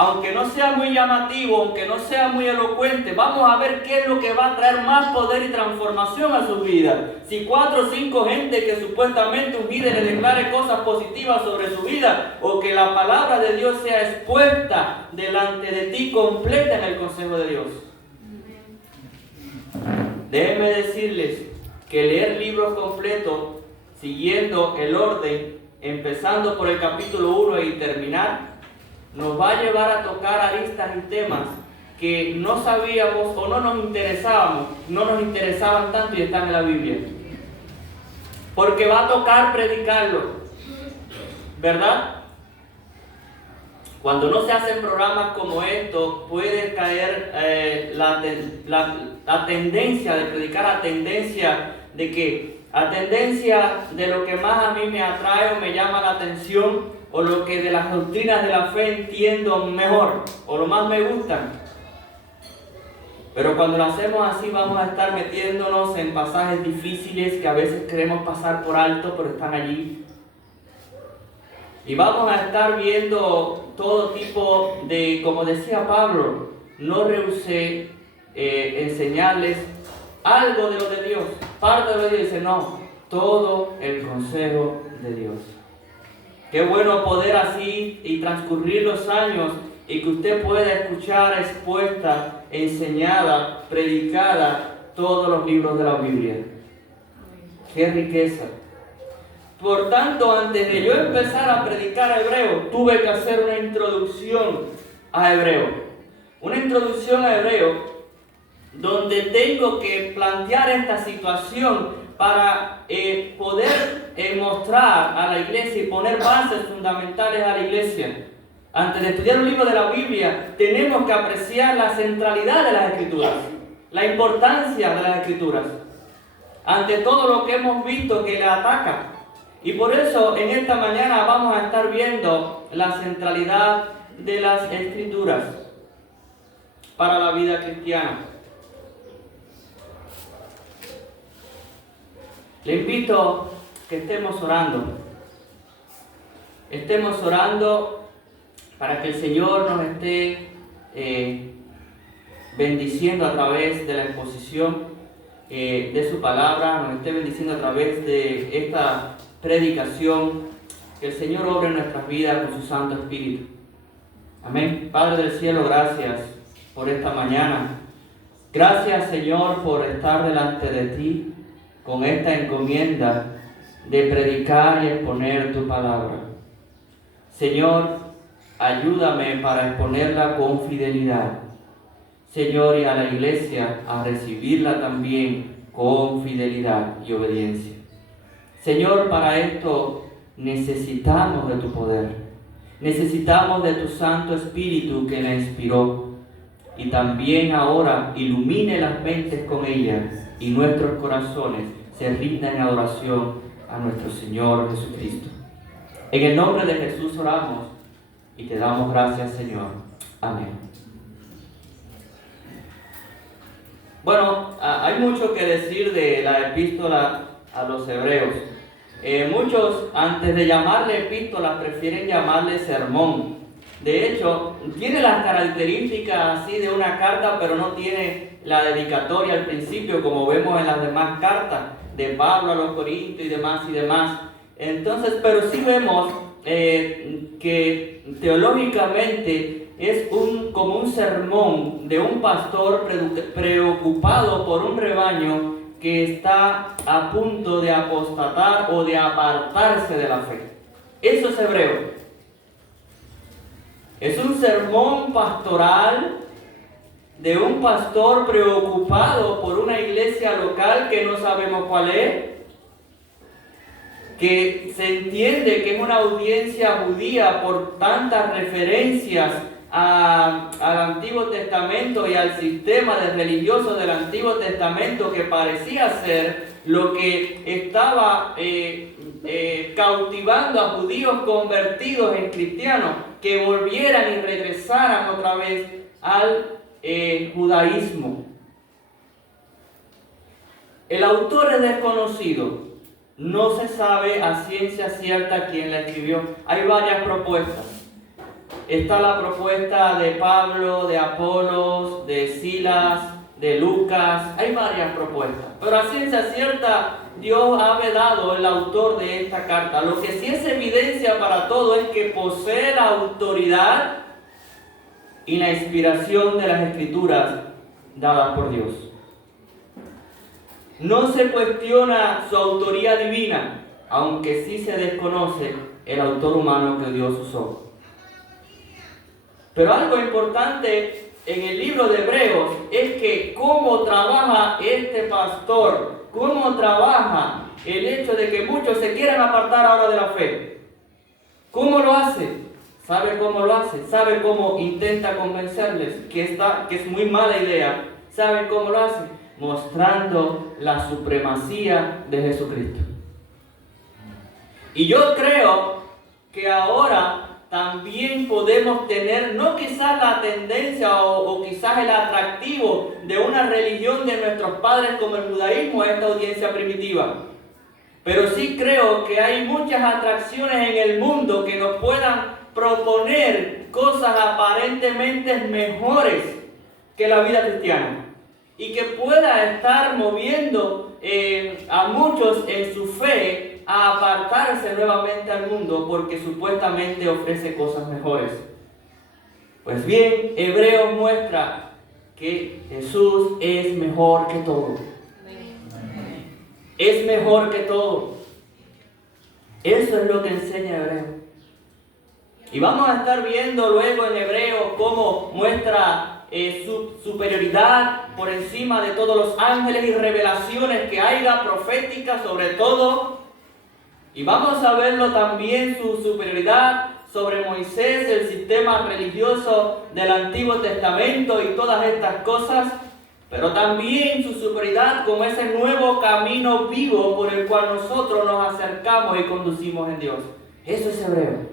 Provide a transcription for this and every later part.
aunque no sea muy llamativo, aunque no sea muy elocuente, vamos a ver qué es lo que va a traer más poder y transformación a su vida. Si 4 o 5 gente que supuestamente un líder le declare cosas positivas sobre su vida, o que la palabra de Dios sea expuesta delante de ti completa en el consejo de Dios. Déjenme decirles que leer libros completos, siguiendo el orden, empezando por el capítulo 1 y terminar, nos va a llevar a tocar aristas y temas que no sabíamos o no nos interesaban tanto y están en la Biblia. Porque va a tocar predicarlo, ¿verdad? Cuando no se hacen programas como estos, puede caer la tendencia de predicar, a tendencia de que, a tendencia de lo que más a mí me atrae o me llama la atención, o lo que de las doctrinas de la fe entiendo mejor, o lo más me gustan. Pero cuando lo hacemos así, vamos a estar metiéndonos en pasajes difíciles que a veces queremos pasar por alto, pero están allí. Y vamos a estar viendo todo tipo de, como decía Pablo, no rehusé enseñarles algo de lo de Dios. Parte de lo de Dios, dice, no, todo el consejo de Dios. Qué bueno poder así y transcurrir los años y que usted pueda escuchar expuesta, enseñada, predicada todos los libros de la Biblia. Qué riqueza. Por tanto, antes de yo empezar a predicar hebreo, tuve que hacer una introducción a hebreo. Una introducción a hebreo donde tengo que plantear esta situación para poder mostrar a la iglesia y poner bases fundamentales a la iglesia. Antes de estudiar un libro de la Biblia, tenemos que apreciar la centralidad de las Escrituras, la importancia de las Escrituras, ante todo lo que hemos visto que le ataca. Y por eso en esta mañana vamos a estar viendo la centralidad de las Escrituras para la vida cristiana. Le invito que estemos orando. Estemos orando para que el Señor nos esté bendiciendo a través de la exposición de su palabra, nos esté bendiciendo a través de esta predicación, que el Señor obre en nuestras vidas con su Santo Espíritu. Amén. Padre del cielo, gracias por esta mañana. Gracias, Señor, por estar delante de ti con esta encomienda de predicar y exponer tu palabra. Señor, ayúdame para exponerla con fidelidad. Señor, y a la iglesia a recibirla también con fidelidad y obediencia. Señor, para esto necesitamos de tu poder. Necesitamos de tu Santo Espíritu que la inspiró. Y también ahora ilumine las mentes con ella y nuestros corazones se rindan en adoración a nuestro Señor Jesucristo. En el nombre de Jesús oramos y te damos gracias, Señor. Amén. Bueno, hay mucho que decir de la epístola a los hebreos. Muchos, antes de llamarle epístola, prefieren llamarle sermón. De hecho, tiene las características así de una carta, pero no tiene la dedicatoria al principio, como vemos en las demás cartas de Pablo a los Corintios y demás y demás. Entonces, pero sí vemos que teológicamente es como un sermón de un pastor preocupado por un rebaño que está a punto de apostatar o de apartarse de la fe. Eso es hebreo. Es un sermón pastoral de un pastor preocupado por una iglesia local que no sabemos cuál es, que se entiende que es una audiencia judía por tantas referencias al Antiguo Testamento y al sistema de religioso del Antiguo Testamento, que parecía ser lo que estaba cautivando a judíos convertidos en cristianos, que volvieran y regresaran otra vez al judaísmo. El autor es desconocido, no se sabe a ciencia cierta quién la escribió. Hay varias propuestas. está la propuesta de Pablo, de Apolos, de Silas, de Lucas. Hay varias propuestas. Pero a ciencia cierta, Dios ha vedado el autor de esta carta. Lo que sí es evidencia para todo es que posee la autoridad y la inspiración de las Escrituras dadas por Dios. No se cuestiona su autoría divina, aunque sí se desconoce el autor humano que Dios usó. Pero algo importante en el libro de Hebreos es que cómo trabaja este pastor, cómo trabaja el hecho de que muchos se quieran apartar ahora de la fe. ¿Cómo lo hace? ¿Sabe cómo lo hace? ¿Sabe cómo intenta convencerles que es muy mala idea? ¿Saben cómo lo hace? Mostrando la supremacía de Jesucristo. Y yo creo que ahora también podemos tener, no quizás la tendencia o quizás el atractivo de una religión de nuestros padres como el judaísmo a esta audiencia primitiva. Pero sí creo que hay muchas atracciones en el mundo que nos puedan proponer cosas aparentemente mejores que la vida cristiana. Y que pueda estar moviendo a muchos en su fe a apartarse nuevamente al mundo porque supuestamente ofrece cosas mejores. Pues bien, Hebreos muestra que Jesús es mejor que todo. Es mejor que todo. Eso es lo que enseña Hebreos. Y vamos a estar viendo luego en Hebreos cómo muestra su superioridad por encima de todos los ángeles y revelaciones que haya proféticas sobre todo. Y vamos a verlo también su superioridad sobre Moisés, el sistema religioso del Antiguo Testamento y todas estas cosas. Pero también su superioridad como ese nuevo camino vivo por el cual nosotros nos acercamos y conducimos en Dios. Eso es Hebreo.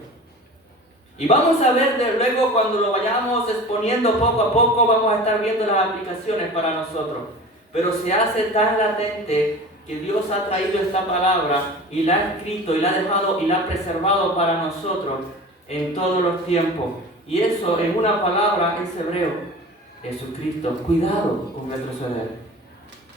Y vamos a ver luego cuando lo vayamos exponiendo poco a poco, vamos a estar viendo las aplicaciones para nosotros. Pero se hace tan latente que Dios ha traído esta palabra y la ha escrito y la ha dejado y la ha preservado para nosotros en todos los tiempos. Y eso en una palabra es Hebreo, Jesucristo. Cuidado con retroceder.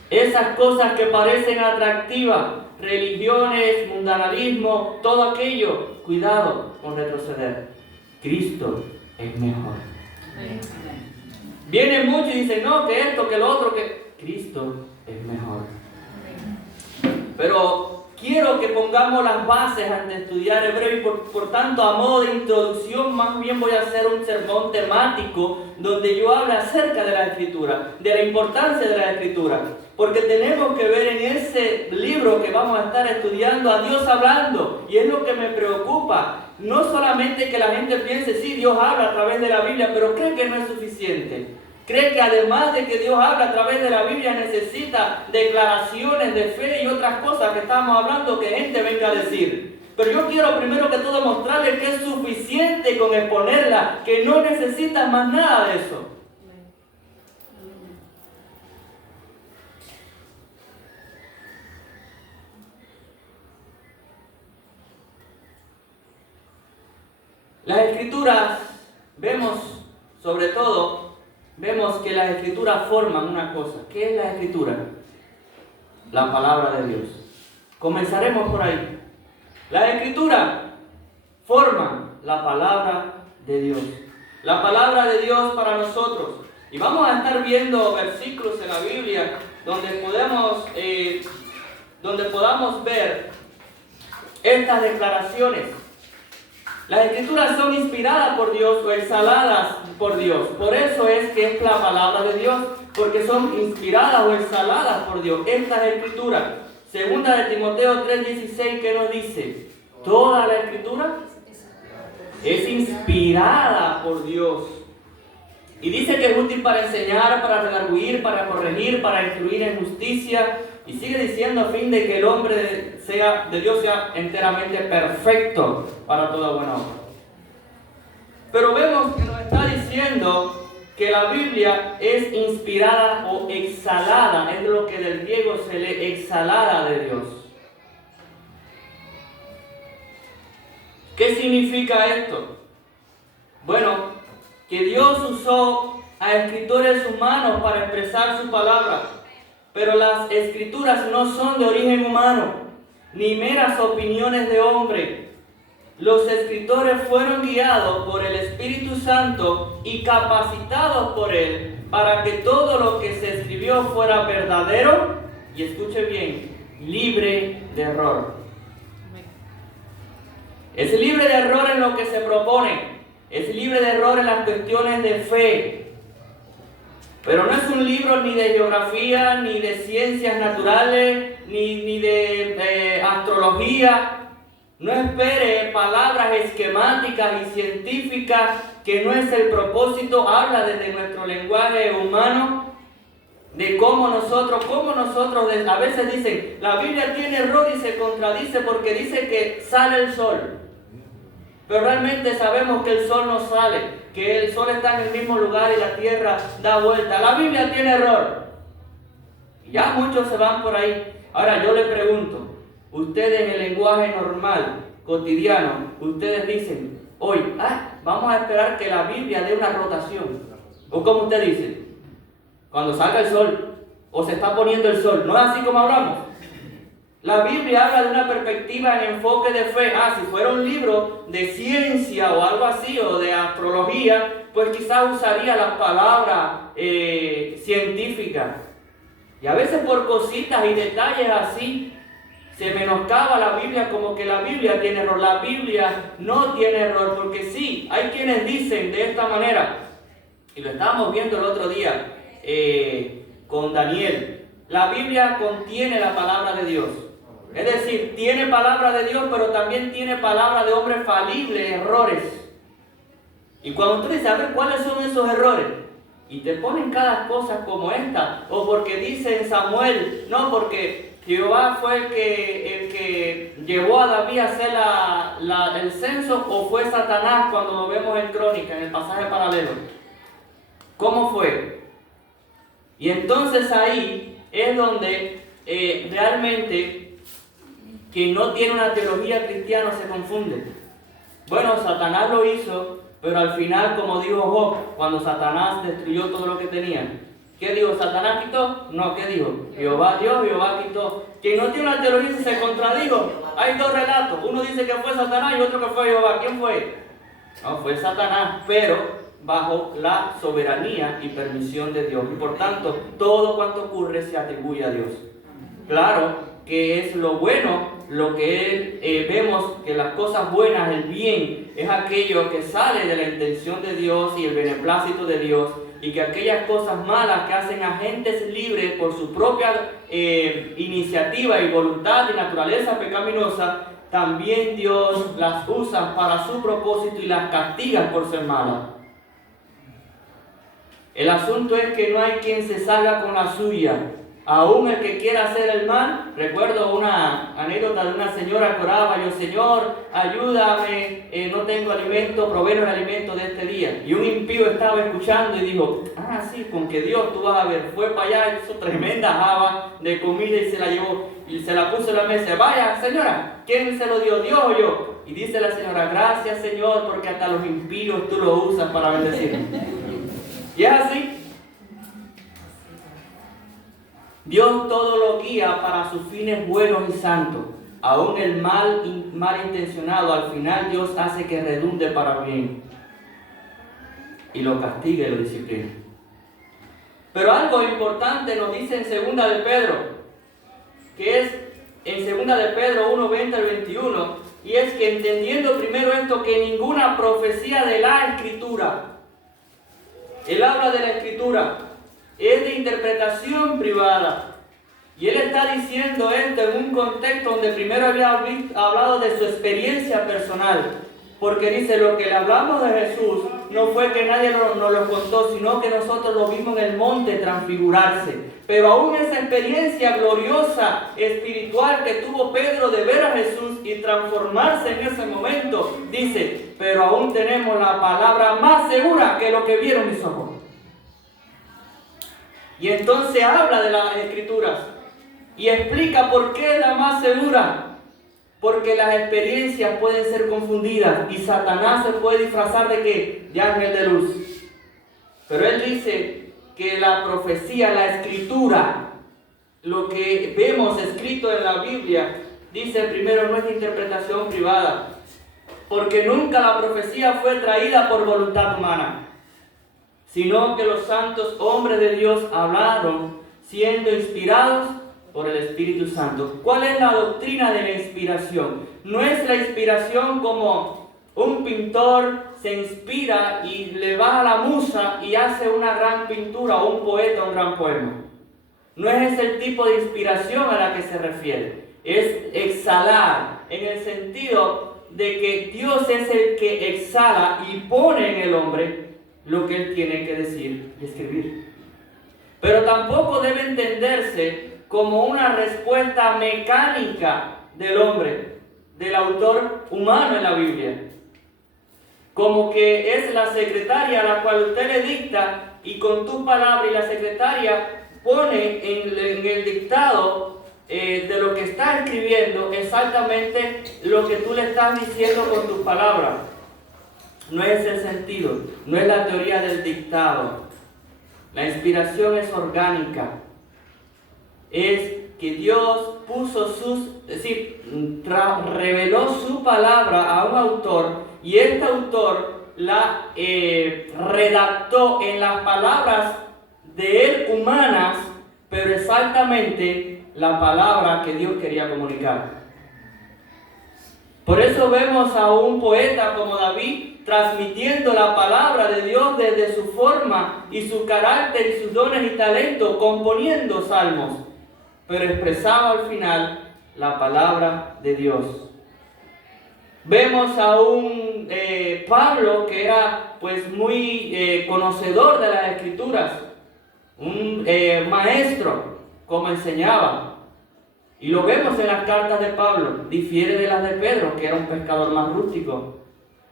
Esas cosas que parecen atractivas, religiones, mundanalismo, todo aquello, cuidado con retroceder. Cristo es mejor. Vienen muchos y dicen, no, que esto, que lo otro, que Cristo es mejor. Pero quiero que pongamos las bases antes de estudiar hebreo y por tanto a modo de introducción más bien voy a hacer un sermón temático donde yo hable acerca de la Escritura, de la importancia de la Escritura. Porque tenemos que ver en ese libro que vamos a estar estudiando a Dios hablando. Y es lo que me preocupa. No solamente que la gente piense, sí, Dios habla a través de la Biblia, pero cree que no es suficiente. Cree que además de que Dios habla a través de la Biblia, necesita declaraciones de fe y otras cosas que estamos hablando que gente venga a decir. Pero yo quiero primero que todo mostrarles que es suficiente con exponerla, que no necesitas más nada de eso. Las Escrituras, vemos que las Escrituras forman una cosa. ¿Qué es la Escritura? La palabra de Dios. Comenzaremos por ahí. Las Escrituras forman la palabra de Dios. La palabra de Dios para nosotros. Y vamos a estar viendo versículos en la Biblia donde podamos ver estas declaraciones. Las Escrituras son inspiradas por Dios o exhaladas por Dios. Por eso es que es la palabra de Dios, porque son inspiradas o exhaladas por Dios. Estas Escrituras. Segunda de Timoteo 3:16, ¿qué nos dice? Toda la Escritura es inspirada por Dios. Y dice que es útil para enseñar, para redarguir, para corregir, para instruir en justicia. Y sigue diciendo a fin de que el hombre de Dios sea enteramente perfecto para toda buena obra. Pero vemos que nos está diciendo que la Biblia es inspirada o exhalada, es lo que del griego se lee exhalada de Dios. ¿Qué significa esto? Bueno, que Dios usó a escritores humanos para expresar su palabra, pero las escrituras no son de origen humano, ni meras opiniones de hombre. Los escritores fueron guiados por el Espíritu Santo y capacitados por Él para que todo lo que se escribió fuera verdadero, y escuche bien, libre de error. Es libre de error en lo que se propone, es libre de error en las cuestiones de fe. Pero no es un libro ni de geografía, ni de ciencias naturales, ni de astrología. No espere palabras esquemáticas y científicas, que no es el propósito. Habla desde nuestro lenguaje humano, de cómo nosotros a veces dicen, la Biblia tiene error y se contradice porque dice que sale el sol. Pero realmente sabemos que el sol no sale, que el sol está en el mismo lugar y la tierra da vuelta. La Biblia tiene error. Y ya muchos se van por ahí. Ahora yo le pregunto, ustedes en el lenguaje normal, cotidiano, ustedes dicen, hoy, vamos a esperar que la Biblia dé una rotación. ¿O como usted dice? Cuando salga el sol, o se está poniendo el sol. ¿No es así como hablamos? La Biblia habla de una perspectiva en enfoque de fe. Si fuera un libro de ciencia o algo así, o de astrología, pues quizás usaría las palabras científicas. Y a veces por cositas y detalles así, se menoscaba la Biblia como que la Biblia tiene error. La Biblia no tiene error, porque sí, hay quienes dicen de esta manera, y lo estábamos viendo el otro día con Daniel, la Biblia contiene la palabra de Dios. Es decir, tiene palabra de Dios, pero también tiene palabra de hombres falibles, errores. Y cuando tú dices, a ver, ¿cuáles son esos errores? Y te ponen cada cosa como esta, o porque dice en Samuel, no, porque Jehová fue el que llevó a David a hacer el censo, o fue Satanás, cuando lo vemos en Crónica, en el pasaje paralelo. ¿Cómo fue? Y entonces ahí es donde realmente quien no tiene una teología cristiana se confunde. Bueno, Satanás lo hizo, pero al final, como dijo Job, cuando Satanás destruyó todo lo que tenía, ¿qué dijo? ¿Satanás quitó? No, ¿qué dijo? Jehová dio, Jehová quitó. Quien no tiene una teología se contradijo. Hay dos relatos. Uno dice que fue Satanás y otro que fue Jehová. ¿Quién fue? No, fue Satanás, pero bajo la soberanía y permisión de Dios. Y por tanto, todo cuanto ocurre se atribuye a Dios. Claro que es lo bueno, lo que vemos que las cosas buenas, el bien, es aquello que sale de la intención de Dios y el beneplácito de Dios, y que aquellas cosas malas que hacen agentes libres por su propia iniciativa y voluntad y naturaleza pecaminosa, también Dios las usa para su propósito y las castiga por ser malas. El asunto es que no hay quien se salga con la suya. Aún el que quiera hacer el mal. Recuerdo una anécdota de una señora que oraba, yo, Señor, ayúdame, no tengo alimento, provéenos el alimento de este día. Y un impío estaba escuchando y dijo, sí, con que Dios, tú vas a ver. Fue para allá, hizo tremenda java de comida y se la llevó y se la puso en la mesa. Vaya, señora, ¿quién se lo dio, Dios o yo? Y dice la señora, gracias, Señor, porque hasta los impíos tú los usas para bendecir. Y es así. Dios todo lo guía para sus fines buenos y santos. Aún el mal intencionado, al final Dios hace que redunde para bien. Y lo castiga y lo disciplina. Pero algo importante nos dice en 2 de Pedro, que es en 2 de Pedro 1, 20 al 21, y es que entendiendo primero esto, que ninguna profecía de la Escritura, él habla de la Escritura, es de interpretación privada. Y él está diciendo esto en un contexto donde primero había hablado de su experiencia personal. Porque dice, lo que le hablamos de Jesús no fue que nadie nos lo contó, sino que nosotros lo vimos en el monte transfigurarse. Pero aún esa experiencia gloriosa, espiritual que tuvo Pedro de ver a Jesús y transformarse en ese momento, dice, pero aún tenemos la palabra más segura que lo que vieron mis ojos. Y entonces habla de las Escrituras y explica por qué es la más segura. Porque las experiencias pueden ser confundidas y Satanás se puede disfrazar ¿de qué? De ángel de luz. Pero él dice que la profecía, la escritura, lo que vemos escrito en la Biblia, dice primero, no es interpretación privada, porque nunca la profecía fue traída por voluntad humana, sino que los santos hombres de Dios hablaron siendo inspirados por el Espíritu Santo. ¿Cuál es la doctrina de la inspiración? No es la inspiración como un pintor se inspira y le baja la musa y hace una gran pintura, o un poeta un gran poema. No es ese el tipo de inspiración a la que se refiere. Es exhalar, en el sentido de que Dios es el que exhala y pone en el hombre lo que él tiene que decir y escribir. Pero tampoco debe entenderse como una respuesta mecánica del hombre, del autor humano en la Biblia. Como que es la secretaria a la cual usted le dicta y con tu palabra, y la secretaria pone en el dictado de lo que está escribiendo exactamente lo que tú le estás diciendo con tus palabras. No es el sentido, no es la teoría del dictado. La inspiración es orgánica. Es que Dios puso reveló su palabra a un autor, y este autor la redactó en las palabras de él humanas, pero exactamente la palabra que Dios quería comunicar. Por eso vemos a un poeta como David transmitiendo la palabra de Dios desde su forma y su carácter y sus dones y talentos, componiendo salmos, pero expresaba al final la palabra de Dios. Vemos a un Pablo que era pues muy conocedor de las Escrituras, un maestro, como enseñaba. Y lo vemos en las cartas de Pablo, difiere de las de Pedro, que era un pescador más rústico.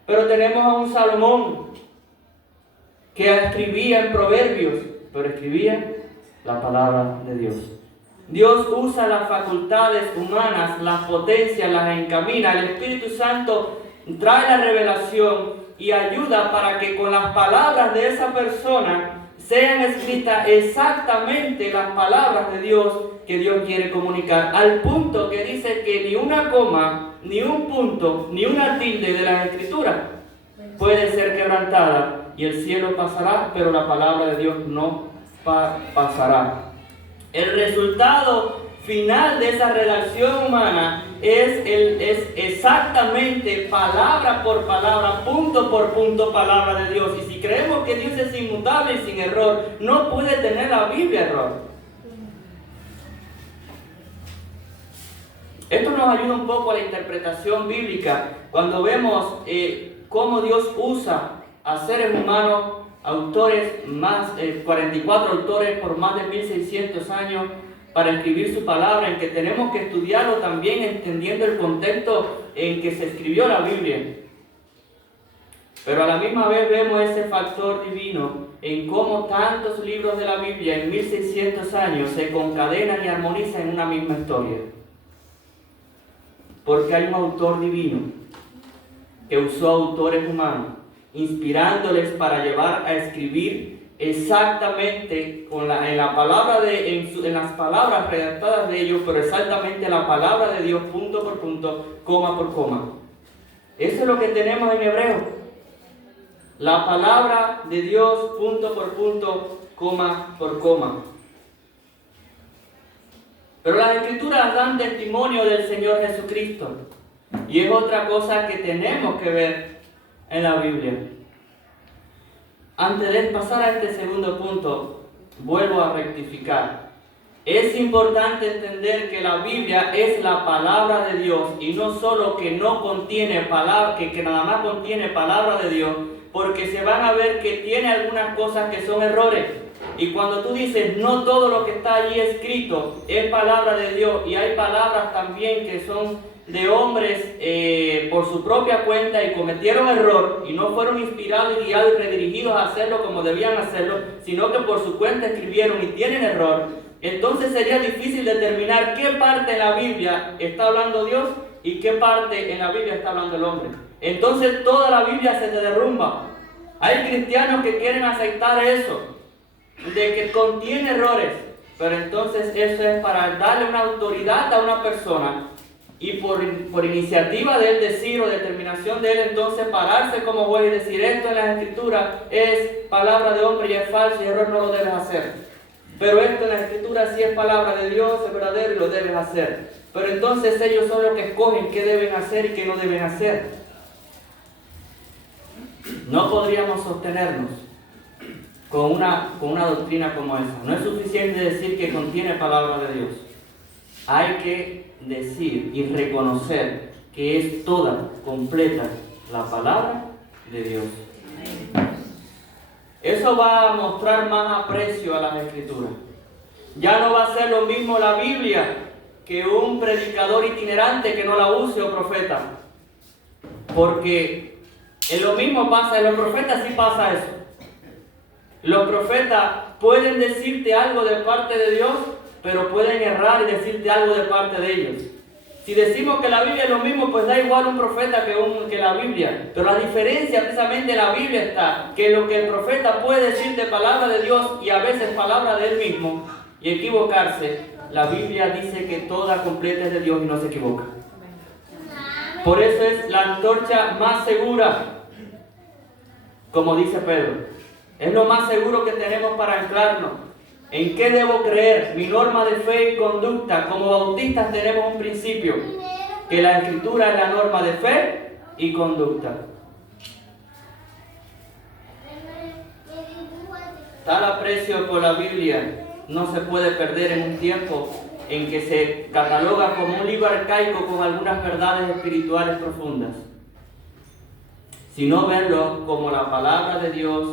Pero tenemos a un Salomón, que escribía en Proverbios, pero escribía la palabra de Dios. Dios usa las facultades humanas, las potencias, las encamina. El Espíritu Santo trae la revelación y ayuda para que con las palabras de esa persona sean escritas exactamente las palabras de Dios que Dios quiere comunicar, al punto que dice que ni una coma, ni un punto, ni una tilde de las Escrituras puede ser quebrantada, y el cielo pasará, pero la palabra de Dios no pasará. El resultado final de esa redacción humana es exactamente palabra por palabra, punto por punto, palabra de Dios. Y si creemos que Dios es inmutable y sin error, no puede tener la Biblia error. Esto nos ayuda un poco a la interpretación bíblica cuando vemos cómo Dios usa a seres humanos, autores, 44 autores por más de 1600 años para escribir su palabra, en que tenemos que estudiarlo también entendiendo el contexto en que se escribió la Biblia. Pero a la misma vez vemos ese factor divino en cómo tantos libros de la Biblia en 1600 años se concadenan y armonizan en una misma historia. Porque hay un autor divino que usó autores humanos, inspirándoles para llevar a escribir exactamente en las palabras redactadas de ellos, pero exactamente la palabra de Dios, punto por punto, coma por coma. Eso es lo que tenemos en Hebreo. La palabra de Dios, punto por punto, coma por coma. Pero las Escrituras dan testimonio del Señor Jesucristo. Y es otra cosa que tenemos que ver en la Biblia. Antes de pasar a este segundo punto, vuelvo a rectificar. Es importante entender que la Biblia es la palabra de Dios, y no solo que no contiene palabra, que nada más contiene palabra de Dios, porque se van a ver que tiene algunas cosas que son errores. Y cuando tú dices no todo lo que está allí escrito es palabra de Dios, y hay palabras también que son de hombres por su propia cuenta y cometieron error y no fueron inspirados y guiados y redirigidos a hacerlo como debían hacerlo, sino que por su cuenta escribieron y tienen error, entonces sería difícil determinar qué parte de la Biblia está hablando Dios y qué parte en la Biblia está hablando el hombre. Entonces toda la Biblia se te derrumba. Hay cristianos que quieren aceptar eso, de que contiene errores, pero entonces eso es para darle una autoridad a una persona y por iniciativa de él decir o determinación de él entonces pararse como juez y decir esto en las escrituras es palabra de hombre y es falso y error, no lo debes hacer. Pero esto en las escrituras sí es palabra de Dios, es verdadero y lo debes hacer. Pero entonces ellos son los que escogen qué deben hacer y qué no deben hacer. No podríamos sostenernos con una doctrina como esa. No es suficiente decir que contiene palabra de Dios. Hay que decir y reconocer que es toda, completa, la palabra de Dios. Eso va a mostrar más aprecio a las escrituras. Ya no va a ser lo mismo la Biblia que un predicador itinerante que no la use o profeta. Porque en lo mismo pasa, en los profetas sí pasa eso. Los profetas pueden decirte algo de parte de Dios, pero pueden errar y decirte algo de parte de ellos. Si decimos que la Biblia es lo mismo, pues da igual un profeta que la Biblia. Pero la diferencia precisamente de la Biblia está que lo que el profeta puede decir de palabra de Dios y a veces palabra de él mismo y equivocarse, la Biblia dice que toda completa es de Dios y no se equivoca. Por eso es la antorcha más segura, como dice Pedro. Es lo más seguro que tenemos para anclarnos. ¿En qué debo creer? Mi norma de fe y conducta. Como bautistas tenemos un principio, que la Escritura es la norma de fe y conducta. Tal aprecio por la Biblia no se puede perder en un tiempo en que se cataloga como un libro arcaico con algunas verdades espirituales profundas, sino verlo como la palabra de Dios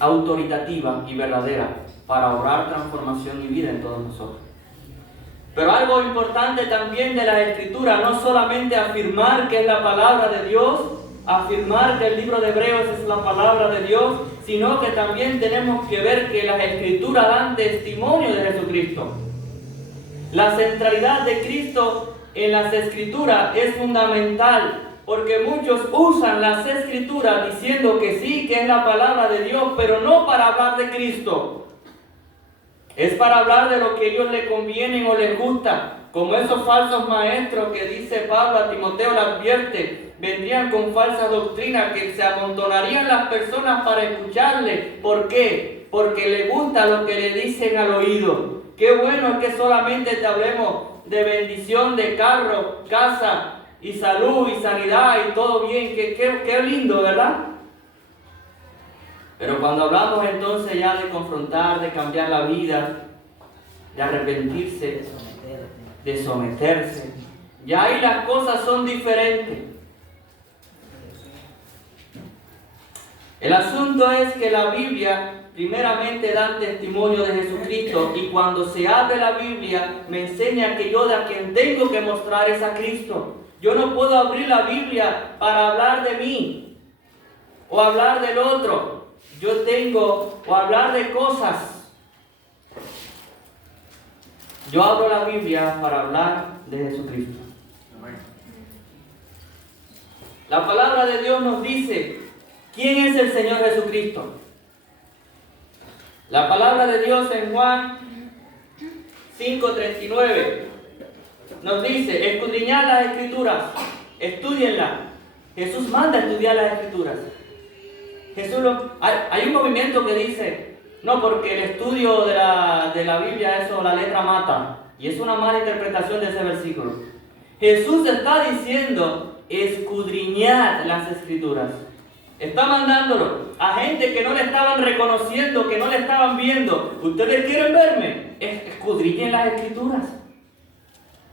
autoritativa y verdadera para obrar transformación y vida en todos nosotros. Pero algo importante también de la Escritura, no solamente afirmar que es la palabra de Dios, afirmar que el libro de Hebreos es la palabra de Dios, sino que también tenemos que ver que las Escrituras dan testimonio de Jesucristo. La centralidad de Cristo en las Escrituras es fundamental, porque muchos usan las Escrituras diciendo que sí, que es la palabra de Dios, pero no para hablar de Cristo. Es para hablar de lo que a ellos les conviene o les gusta, como esos falsos maestros que dice Pablo a Timoteo, le advierte, vendrían con falsas doctrinas que se amontonarían las personas para escucharle. ¿Por qué? Porque les gusta lo que le dicen al oído. Qué bueno es que solamente te hablemos de bendición, de carro, casa y salud y sanidad y todo bien. Qué lindo, ¿verdad? Pero cuando hablamos entonces ya de confrontar, de cambiar la vida, de arrepentirse, de someterse, ya ahí las cosas son diferentes. El asunto es que la Biblia primeramente da testimonio de Jesucristo, y cuando se abre la Biblia me enseña que yo de a quien tengo que mostrar es a Cristo. Yo no puedo abrir la Biblia para hablar de mí o hablar del otro. Yo tengo o hablar de cosas. Yo abro la Biblia para hablar de Jesucristo. La palabra de Dios nos dice quién es el Señor Jesucristo. La palabra de Dios en Juan 5:39 nos dice: escudriñad las Escrituras, estúdienlas. Jesús manda a estudiar las Escrituras. Hay un movimiento que dice, no, porque el estudio de la Biblia, eso, la letra mata. Y es una mala interpretación de ese versículo. Jesús está diciendo, escudriñad las Escrituras. Está mandándolo a gente que no le estaban reconociendo, que no le estaban viendo. ¿Ustedes quieren verme? Escudriñen las Escrituras.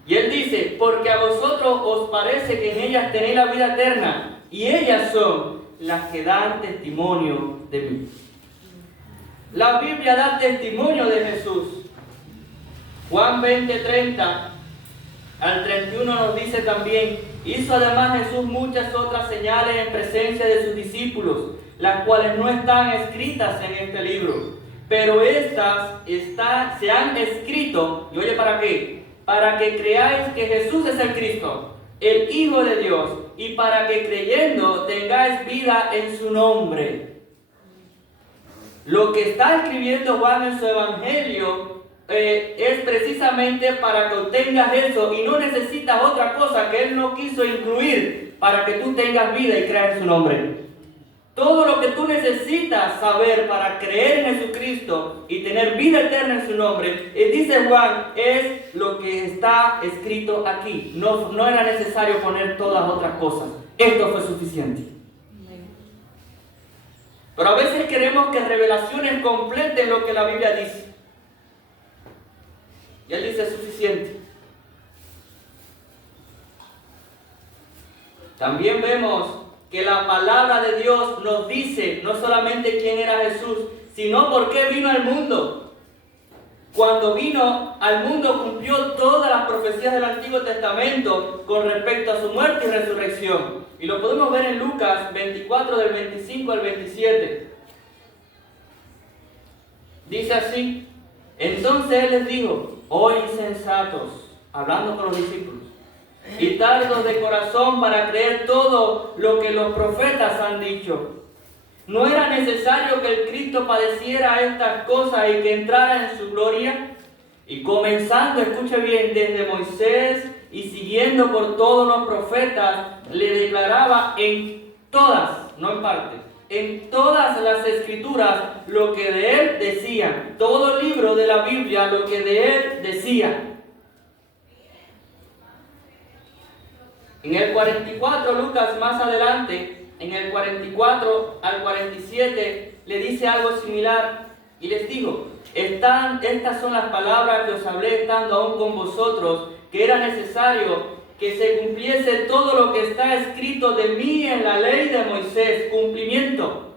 Y él dice, porque a vosotros os parece que en ellas tenéis la vida eterna, y ellas son las que dan testimonio de mí. La Biblia da testimonio de Jesús. Juan 20:30 al 31 nos dice también: hizo además Jesús muchas otras señales en presencia de sus discípulos, las cuales no están escritas en este libro, pero estas se han escrito, y oye, ¿para qué? para que creáis que Jesús es el Cristo, el Hijo de Dios, y para que creyendo tengáis vida en su nombre. Lo que está escribiendo Juan en su Evangelio es precisamente para que obtengas eso y no necesitas otra cosa que Él no quiso incluir para que tú tengas vida y creas en su nombre. Todo lo que tú necesitas saber para creer en Jesucristo y tener vida eterna en su nombre, dice Juan, es lo que está escrito aquí. No era necesario poner todas otras cosas. Esto fue suficiente. Pero a veces queremos que revelaciones completen lo que la Biblia dice. Y Él dice suficiente. También vemos que la palabra de Dios nos dice no solamente quién era Jesús, sino por qué vino al mundo. Cuando vino al mundo cumplió todas las profecías del Antiguo Testamento con respecto a su muerte y resurrección. Y lo podemos ver en Lucas 24 del 25 al 27. Dice así: entonces Él les dijo: oh insensatos, hablando con los discípulos, y tardos de corazón para creer todo lo que los profetas han dicho. ¿No era necesario que el Cristo padeciera estas cosas y que entrara en su gloria? Y comenzando, escuche bien, desde Moisés y siguiendo por todos los profetas, le declaraba en todas, no en parte, en todas las escrituras lo que de él decían. Todo el libro de la Biblia lo que de él decía. En el 44, Lucas más adelante, en el 44 al 47, le dice algo similar y les digo: estas son las palabras que os hablé estando aún con vosotros, que era necesario que se cumpliese todo lo que está escrito de mí en la ley de Moisés, cumplimiento,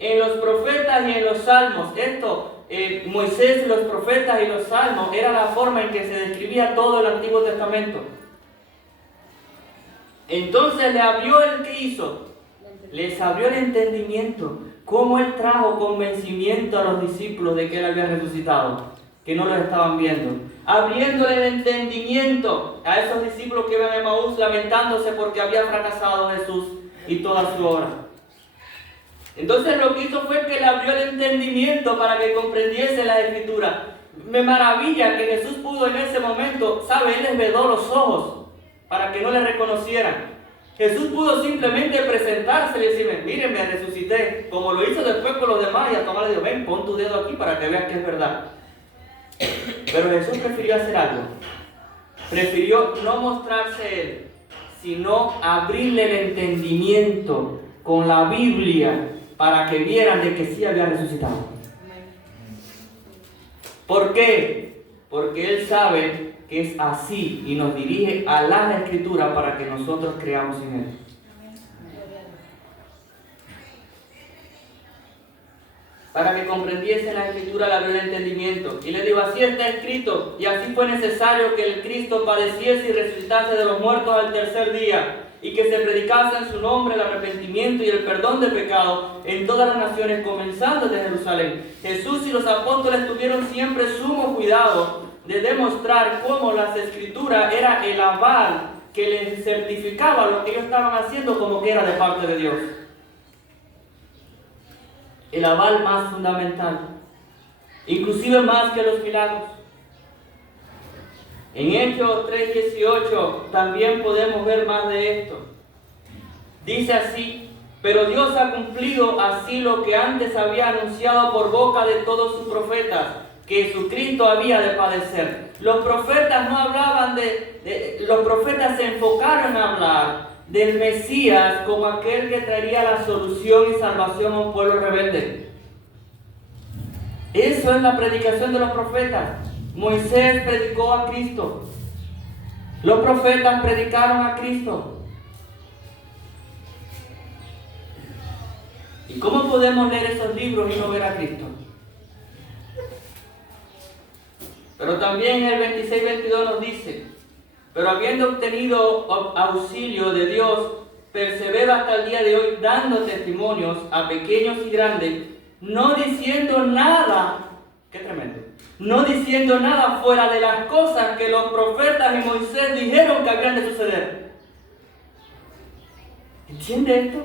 en los profetas y en los salmos. Moisés, los profetas y los salmos, era la forma en que se describía todo el Antiguo Testamento. Entonces le abrió el que hizo, les abrió el entendimiento, cómo Él trajo convencimiento a los discípulos de que Él había resucitado, que no lo estaban viendo, abriéndole el entendimiento a esos discípulos que iban a Emaús lamentándose porque había fracasado Jesús y toda su obra. Entonces lo que hizo fue que le abrió el entendimiento para que comprendiese la Escritura. Me maravilla que Jesús pudo en ese momento, ¿sabe? Él les vedó los ojos para que no le reconocieran. Jesús pudo simplemente presentarse y decirme: miren, me resucité, como lo hizo después con los demás, y a tomarle dijo: ven, pon tu dedo aquí para que veas que es verdad. Pero Jesús prefirió hacer algo. Prefirió no mostrarse Él, sino abrirle el entendimiento con la Biblia para que vieran de que sí había resucitado. ¿Por qué? Porque Él sabe que es así y nos dirige a las Escrituras para que nosotros creamos en Él. Para que comprendiesen la Escritura, le abrió el entendimiento. Y le digo: así está escrito, y así fue necesario que el Cristo padeciese y resucitase de los muertos al tercer día, y que se predicase en su nombre el arrepentimiento y el perdón de pecados en todas las naciones, comenzando desde Jerusalén. Jesús y los apóstoles tuvieron siempre sumo cuidado de demostrar cómo las Escrituras era el aval que les certificaba lo que ellos estaban haciendo como que era de parte de Dios. El aval más fundamental, inclusive más que los milagros. En Hechos 3:18 también podemos ver más de esto. Dice así: pero Dios ha cumplido así lo que antes había anunciado por boca de todos sus profetas, que Jesucristo había de padecer. Los profetas no hablaban los profetas se enfocaron a hablar del Mesías como aquel que traería la solución y salvación a un pueblo rebelde. Eso es la predicación de los profetas. Moisés predicó a Cristo. Los profetas predicaron a Cristo. ¿Y cómo podemos leer esos libros y no ver a Cristo? Pero también el 26-22 nos dice: pero habiendo obtenido auxilio de Dios, persevero hasta el día de hoy dando testimonios a pequeños y grandes, no diciendo nada, qué tremendo, no diciendo nada fuera de las cosas que los profetas y Moisés dijeron que habían de suceder. ¿Entiende esto?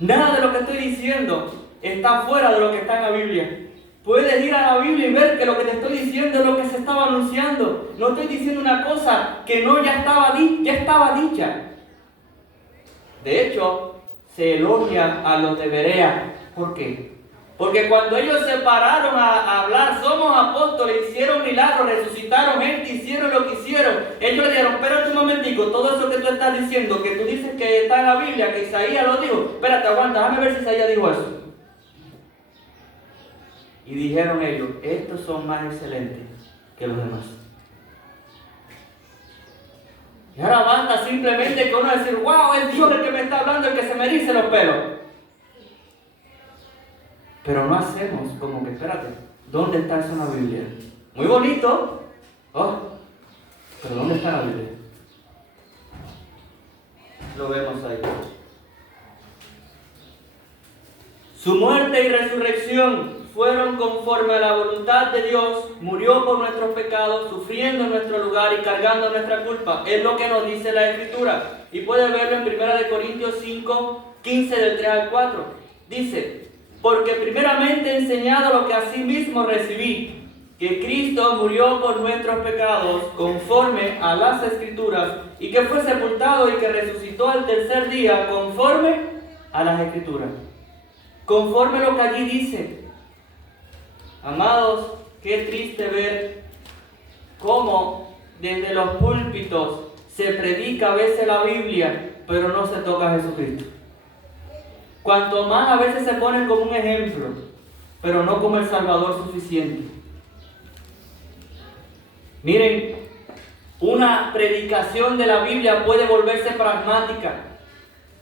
Nada de lo que estoy diciendo está fuera de lo que está en la Biblia. Puedes ir a la Biblia y ver que lo que te estoy diciendo es lo que se estaba anunciando. No estoy diciendo una cosa que no ya estaba dicha. De hecho, se elogia a los de Berea. ¿Por qué? Porque cuando ellos se pararon a hablar, somos apóstoles, hicieron milagros, resucitaron gente, hicieron lo que hicieron. Ellos le dijeron, espérate un momentico, todo eso que tú estás diciendo, que tú dices que está en la Biblia, que Isaías lo dijo, espérate, aguanta, déjame ver si Isaías dijo eso. Y dijeron ellos, estos son más excelentes que los demás. Y ahora basta simplemente que uno decir, wow, es Dios el que me está hablando, el que se me erice los pelos. Pero no hacemos como que, espérate, ¿dónde está eso en la Biblia? Muy bonito, pero ¿dónde está la Biblia? Lo vemos ahí. Su muerte y resurrección fueron conforme a la voluntad de Dios, murió por nuestros pecados, sufriendo en nuestro lugar y cargando nuestra culpa. Es lo que nos dice la Escritura. Y puede verlo en 1 Corintios 5, 15 del 3 al 4. Dice, porque primeramente he enseñado lo que asimismo recibí, que Cristo murió por nuestros pecados conforme a las Escrituras, y que fue sepultado y que resucitó al tercer día conforme a las Escrituras. Conforme a lo que allí dice. Amados, qué triste ver cómo desde los púlpitos se predica a veces la Biblia, pero no se toca a Jesucristo. Cuanto más a veces se pone como un ejemplo, pero no como el Salvador suficiente. Miren, una predicación de la Biblia puede volverse pragmática.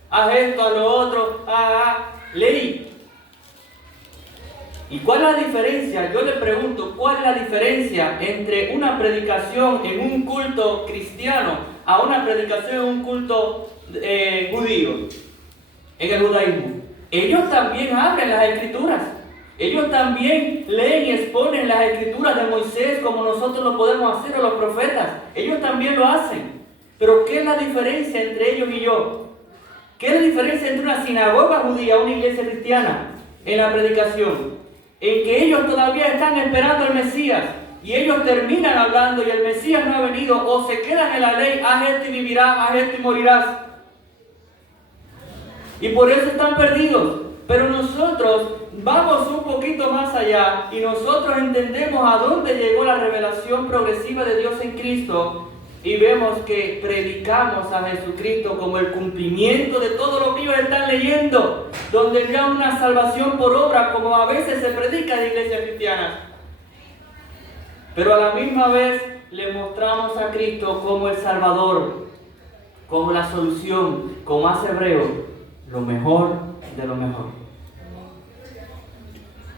Haz esto, haz lo otro, ley. ¿Y cuál es la diferencia? Yo le pregunto, ¿cuál es la diferencia entre una predicación en un culto cristiano a una predicación en un culto judío? En el judaísmo. Ellos también abren las Escrituras. Ellos también leen y exponen las Escrituras de Moisés como nosotros lo podemos hacer, o los profetas. Ellos también lo hacen. Pero ¿qué es la diferencia entre ellos y yo? ¿Qué es la diferencia entre una sinagoga judía y una iglesia cristiana en la predicación? En que ellos todavía están esperando al Mesías y ellos terminan hablando y el Mesías no ha venido, o se quedan en la ley, haz esto y vivirás, haz esto y morirás. Y por eso están perdidos. Pero nosotros vamos un poquito más allá y nosotros entendemos a dónde llegó la revelación progresiva de Dios en Cristo y vemos que predicamos a Jesucristo como el cumplimiento de todo lo que ellos están leyendo, donde ya una salvación por obra, como a veces se predica en iglesias cristianas. Pero a la misma vez le mostramos a Cristo como el Salvador, como la solución, como hace Hebreo, lo mejor de lo mejor.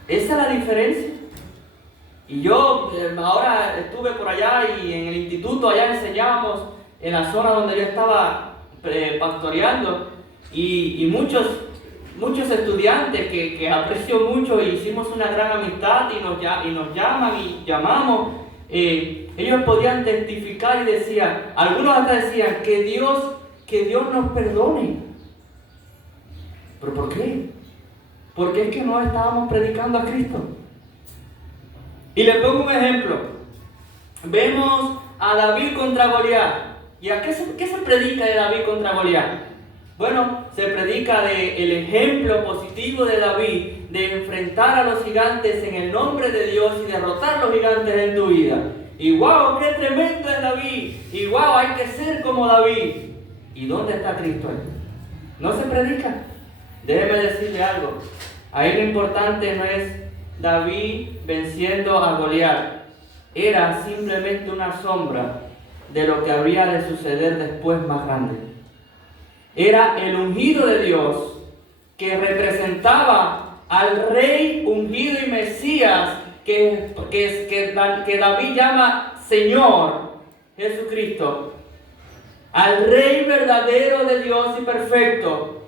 Esa es la diferencia. Y yo ahora estuve por allá y en el instituto allá enseñábamos en la zona donde yo estaba pastoreando y muchos estudiantes que aprecio mucho y hicimos una gran amistad y nos llaman y llamamos. Ellos podían testificar y decían, algunos hasta decían que Dios nos perdone. ¿Pero por qué? Porque es que no estábamos predicando a Cristo. Y le pongo un ejemplo. Vemos a David contra Goliat. ¿Y a qué se predica de David contra Goliat? Bueno, se predica del ejemplo positivo de David de enfrentar a los gigantes en el nombre de Dios y derrotar a los gigantes en tu vida. Y wow, qué tremendo es David. Y wow, hay que ser como David. ¿Y dónde está Cristo ahí? ¿No se predica? Déjeme decirle algo. Ahí lo importante no es David venciendo a Goliat. Era simplemente una sombra de lo que habría de suceder después más grande. Era el ungido de Dios que representaba al rey ungido y Mesías que David llama Señor Jesucristo. Al rey verdadero de Dios y perfecto.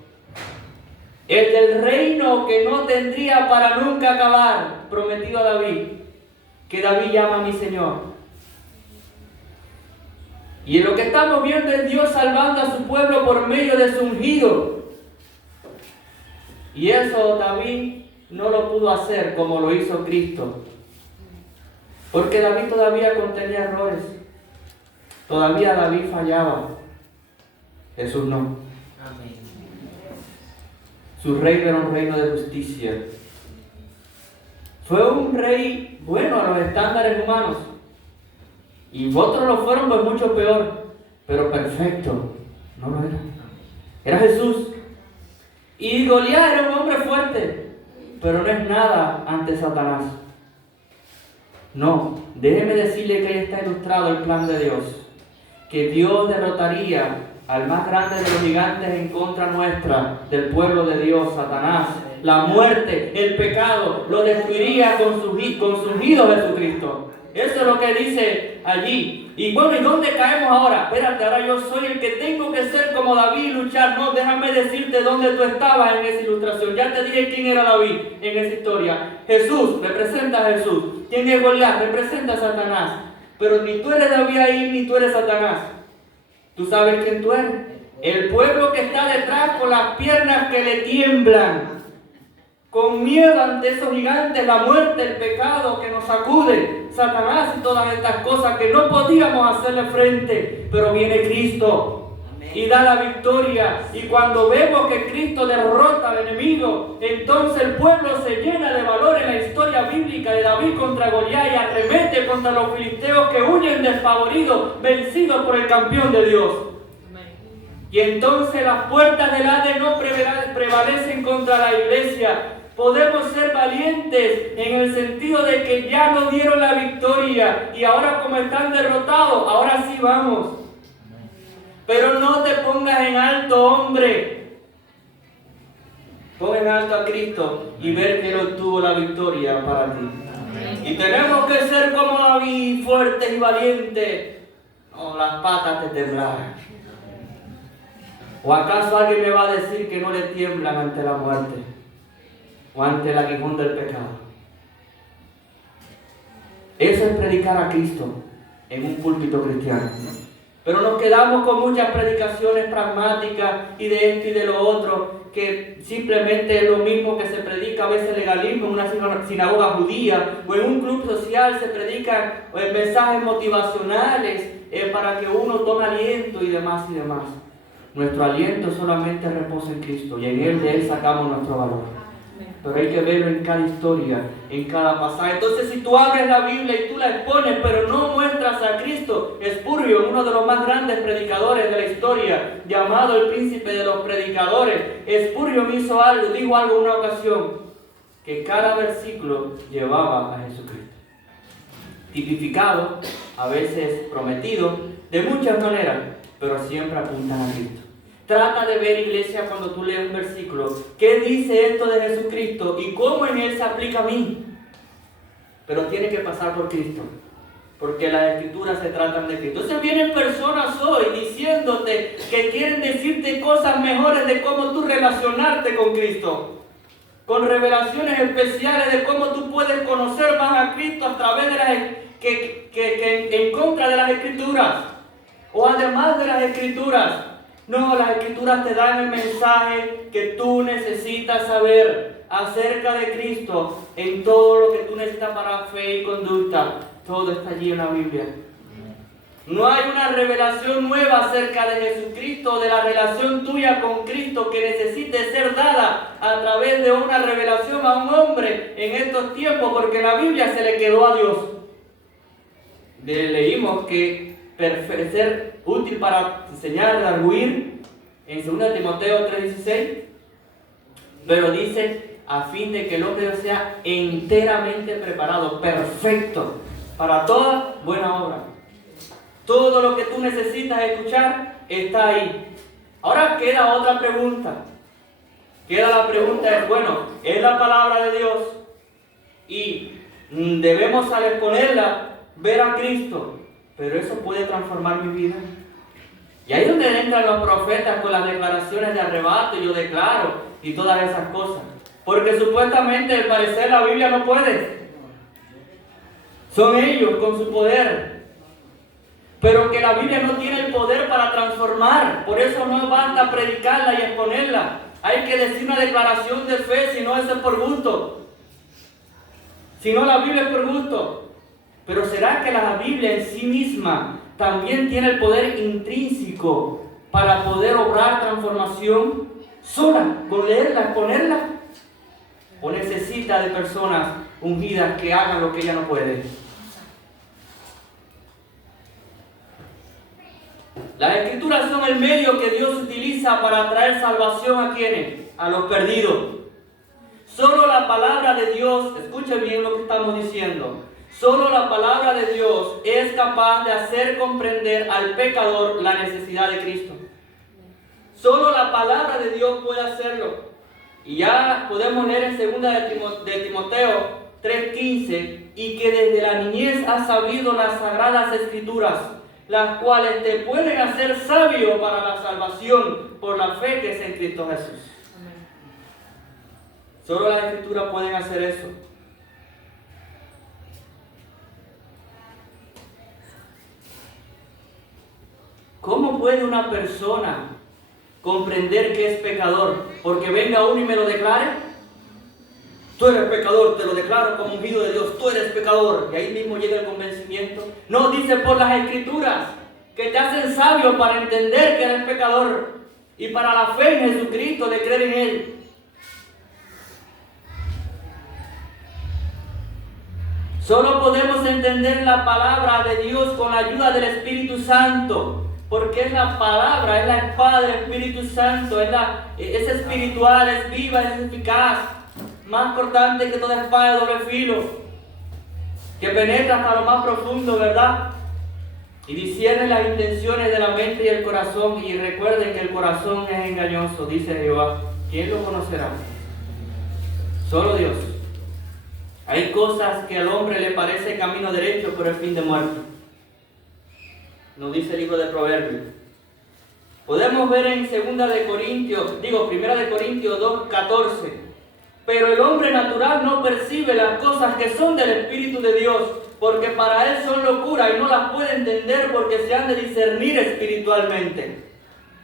El del reino que no tendría para nunca acabar, prometido a David, que David llama mi Señor. Y en lo que estamos viendo es Dios salvando a su pueblo por medio de su ungido. Y eso David no lo pudo hacer como lo hizo Cristo. Porque David todavía contenía errores. Todavía David fallaba. Jesús no. Amén. Su reino era un reino de justicia. Fue un rey bueno a los estándares humanos. Y otros lo fueron pues mucho peor. Pero perfecto. No lo era. Era Jesús. Y Goliat era un hombre fuerte. Pero no es nada ante Satanás. No. Déjeme decirle que ahí está ilustrado el plan de Dios. Que Dios derrotaría al más grande de los gigantes en contra nuestra, del pueblo de Dios, Satanás. La muerte, el pecado, lo destruiría con su ungido Jesucristo. Eso es lo que dice allí. Y bueno, ¿y dónde caemos ahora? Espérate, ahora yo soy el que tengo que ser como David y luchar. No, déjame decirte dónde tú estabas en esa ilustración. Ya te dije quién era David en esa historia. Jesús, representa a Jesús. ¿Quién es Goliat? Representa a Satanás. Pero ni tú eres David ahí, ni tú eres Satanás. ¿Tú sabes quién tú eres? El pueblo que está detrás con las piernas que le tiemblan. Con miedo ante esos gigantes, la muerte, el pecado que nos sacude, Satanás y todas estas cosas que no podíamos hacerle frente, pero viene Cristo y da la victoria. Y cuando vemos que Cristo derrota al enemigo, entonces el pueblo se llena de valor en la historia bíblica de David contra Goliat y arremete contra los filisteos que huyen desfavoridos, vencidos por el campeón de Dios. Y entonces las puertas del Hades no prevalecen contra la iglesia. Podemos ser valientes en el sentido de que ya nos dieron la victoria y ahora como están derrotados, ahora sí vamos. Pero no te pongas en alto, hombre. Pon en alto a Cristo y ver que Él obtuvo la victoria para ti. Y tenemos que ser como David, fuertes y valientes. No, las patas te temblarán. ¿O acaso alguien me va a decir que no le tiemblan ante la muerte? O ante el aguijón del pecado. Eso es predicar a Cristo en un púlpito cristiano. Pero nos quedamos con muchas predicaciones pragmáticas y de esto y de lo otro, que simplemente es lo mismo que se predica a veces legalismo en una sinagoga judía o en un club social se predican mensajes motivacionales para que uno tome aliento y demás y demás. Nuestro aliento solamente reposa en Cristo y en Él, de Él sacamos nuestro valor. Pero hay que verlo en cada historia, en cada pasaje. Entonces, si tú abres la Biblia y tú la expones, pero no muestras a Cristo, Spurgeon, uno de los más grandes predicadores de la historia, llamado el príncipe de los predicadores, Spurgeon dijo algo en una ocasión, que cada versículo llevaba a Jesucristo. Tipificado, a veces prometido, de muchas maneras, pero siempre apuntan a Cristo. Trata de ver, iglesia, cuando tú lees un versículo, ¿qué dice esto de Jesucristo y cómo en Él se aplica a mí? Pero tiene que pasar por Cristo, porque las escrituras se tratan de Cristo. Entonces vienen personas hoy diciéndote que quieren decirte cosas mejores de cómo tú relacionarte con Cristo, con revelaciones especiales de cómo tú puedes conocer más a Cristo a través de las en contra de las escrituras o además de las escrituras. No, las escrituras te dan el mensaje que tú necesitas saber acerca de Cristo en todo lo que tú necesitas para fe y conducta. Todo está allí en la Biblia. No hay una revelación nueva acerca de Jesucristo, de la relación tuya con Cristo que necesite ser dada a través de una revelación a un hombre en estos tiempos, porque la Biblia se le quedó a Dios. Leímos que ser útil para enseñar, arguir, en 2 Timoteo 3:16, pero dice a fin de que el hombre sea enteramente preparado, perfecto, para toda buena obra. Todo lo que tú necesitas escuchar está ahí. Ahora queda otra pregunta. Queda la pregunta es, bueno, es la palabra de Dios y debemos al exponerla ver a Cristo, pero eso puede transformar mi vida. Y ahí es donde entran los profetas con las declaraciones de arrebato, yo declaro, y todas esas cosas. Porque supuestamente al parecer la Biblia no puede. Son ellos con su poder. Pero que la Biblia no tiene el poder para transformar. Por eso no basta predicarla y exponerla. Hay que decir una declaración de fe, si no eso es por gusto. Si no, la Biblia es por gusto. Pero ¿será que la Biblia en sí misma también tiene el poder intrínseco para poder obrar transformación sola, con leerla, exponerla? ¿O necesita de personas ungidas que hagan lo que ella no puede? Las Escrituras son el medio que Dios utiliza para traer salvación ¿a quiénes? A los perdidos. Solo la palabra de Dios, escuche bien lo que estamos diciendo, solo la palabra de Dios es capaz de hacer comprender al pecador la necesidad de Cristo. Solo la palabra de Dios puede hacerlo. Y ya podemos leer en 2 de Timoteo 3:15, y que desde la niñez has sabido las sagradas Escrituras, las cuales te pueden hacer sabio para la salvación por la fe que es en Cristo Jesús. Solo las Escrituras pueden hacer eso. ¿Cómo puede una persona comprender que es pecador? ¿Porque venga uno y me lo declare? Tú eres pecador, te lo declaro como ungido de Dios, tú eres pecador. Y ahí mismo llega el convencimiento. No, dice por las Escrituras, que te hacen sabio para entender que eres pecador y para la fe en Jesucristo, de creer en Él. Solo podemos entender la palabra de Dios con la ayuda del Espíritu Santo, porque es la palabra, es la espada del Espíritu Santo, es espiritual, es viva, es eficaz, más cortante que toda espada de doble filo, que penetra hasta lo más profundo, ¿verdad? Y discierne las intenciones de la mente y el corazón. Y recuerden que el corazón es engañoso, dice Jehová. ¿Quién lo conocerá? Solo Dios. Hay cosas que al hombre le parece camino derecho, pero es fin de muerte. Nos dice el libro de Proverbios. Podemos ver en 1 de Corintios 2:14. Pero el hombre natural no percibe las cosas que son del Espíritu de Dios, porque para él son locura y no las puede entender porque se han de discernir espiritualmente.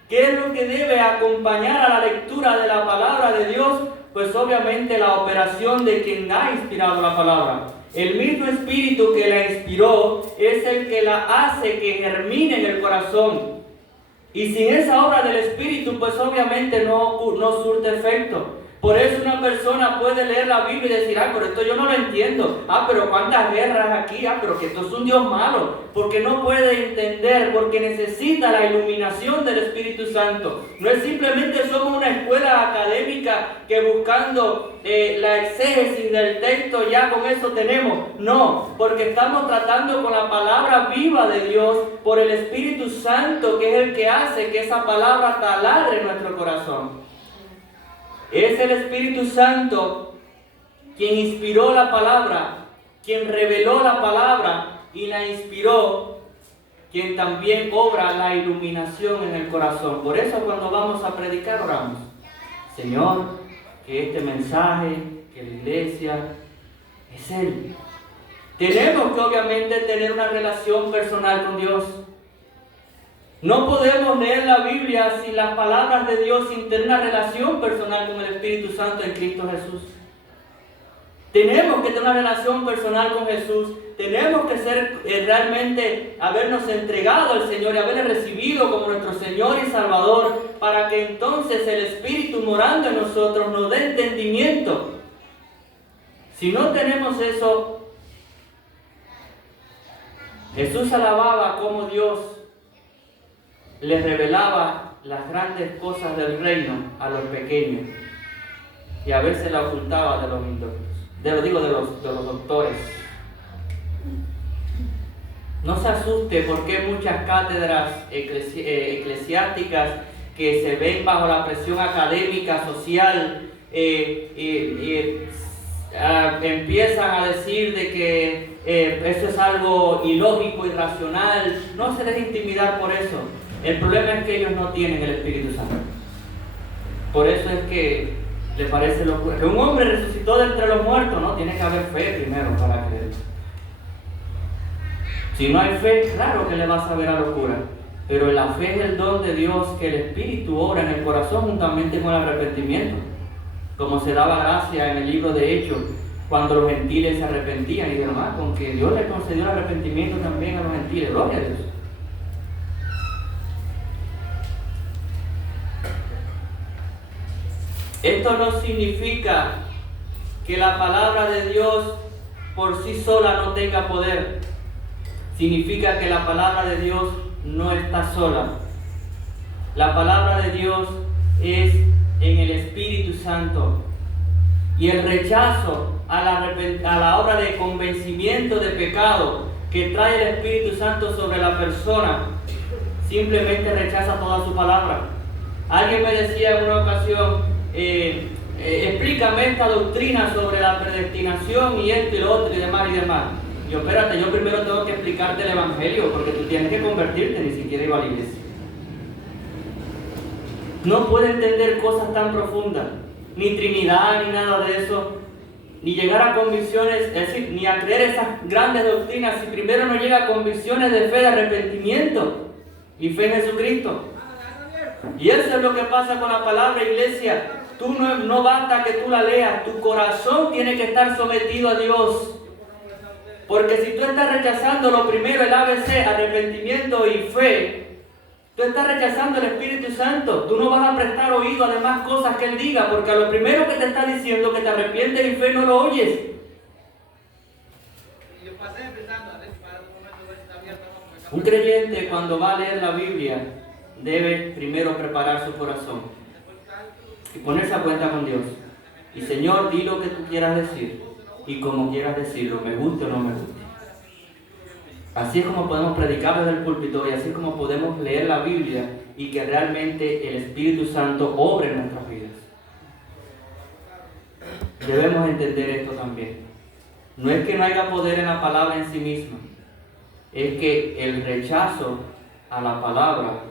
¿Qué es lo que debe acompañar a la lectura de la palabra de Dios? Pues obviamente la operación de quien ha inspirado la palabra. El mismo Espíritu que la inspiró es el que la hace que germine en el corazón. Y sin esa obra del Espíritu, pues obviamente no surte efecto. Por eso una persona puede leer la Biblia y decir, pero esto yo no lo entiendo. Pero cuántas guerras aquí, pero que esto es un Dios malo. Porque no puede entender, porque necesita la iluminación del Espíritu Santo. No es simplemente somos una escuela académica que buscando la exégesis del texto ya con eso tenemos. No, porque estamos tratando con la palabra viva de Dios por el Espíritu Santo, que es el que hace que esa palabra taladre en nuestro corazón. Es el Espíritu Santo quien inspiró la palabra, quien reveló la palabra y la inspiró, quien también obra la iluminación en el corazón. Por eso cuando vamos a predicar oramos: Señor, que este mensaje, que la iglesia, es Él. Tenemos que obviamente tener una relación personal con Dios. No podemos leer la Biblia sin las palabras de Dios, sin tener una relación personal con el Espíritu Santo en Cristo Jesús. Tenemos que tener una relación personal con Jesús. Tenemos que ser realmente habernos entregado al Señor y haberle recibido como nuestro Señor y Salvador, para que entonces el Espíritu morando en nosotros nos dé entendimiento. Si no tenemos eso, Jesús alababa como Dios les revelaba las grandes cosas del reino a los pequeños, y a veces la ocultaba de los indoctos, de los doctores. No se asuste porque hay muchas cátedras eclesiásticas que se ven bajo la presión académica, social, empiezan a decir de que eso es algo ilógico, irracional. No se deje intimidar por eso. El problema es que ellos no tienen el Espíritu Santo. Por eso es que le parece locura. Que un hombre resucitó de entre los muertos, ¿no? Tiene que haber fe primero para creer. Si no hay fe, claro que le vas a ver a locura. Pero la fe es el don de Dios que el Espíritu obra en el corazón juntamente con el arrepentimiento. Como se daba gracia en el libro de Hechos, cuando los gentiles se arrepentían y dijeron, con que Dios le concedió el arrepentimiento también a los gentiles, gloria a Dios. Esto no significa que la palabra de Dios por sí sola no tenga poder. Significa que la palabra de Dios no está sola. La palabra de Dios es en el Espíritu Santo. Y el rechazo a la obra de convencimiento de pecado que trae el Espíritu Santo sobre la persona, simplemente rechaza toda su palabra. Alguien me decía en una ocasión, explícame esta doctrina sobre la predestinación y esto y lo otro y demás y demás. Yo, espérate, yo primero tengo que explicarte el Evangelio, porque tú tienes que convertirte, ni siquiera ir a la iglesia. No puede entender cosas tan profundas, ni Trinidad, ni nada de eso, ni llegar a convicciones, es decir, ni a creer esas grandes doctrinas, si primero no llega a convicciones de fe, de arrepentimiento y fe en Jesucristo. Y eso es lo que pasa con la palabra, iglesia. Tú no basta que tú la leas, tu corazón tiene que estar sometido a Dios. Porque si tú estás rechazando lo primero, el ABC, arrepentimiento y fe, tú estás rechazando el Espíritu Santo. Tú no vas a prestar oído a demás cosas que Él diga, porque a lo primero que te está diciendo que te arrepientes y fe no lo oyes. Un creyente cuando va a leer la Biblia debe primero preparar su corazón y ponerse a cuenta con Dios. Y Señor, di lo que tú quieras decir y como quieras decirlo, me guste o no me guste. Así es como podemos predicar desde el púlpito y así es como podemos leer la Biblia y que realmente el Espíritu Santo obre en nuestras vidas. Debemos entender esto también. No es que no haya poder en la palabra en sí misma, es que el rechazo a la palabra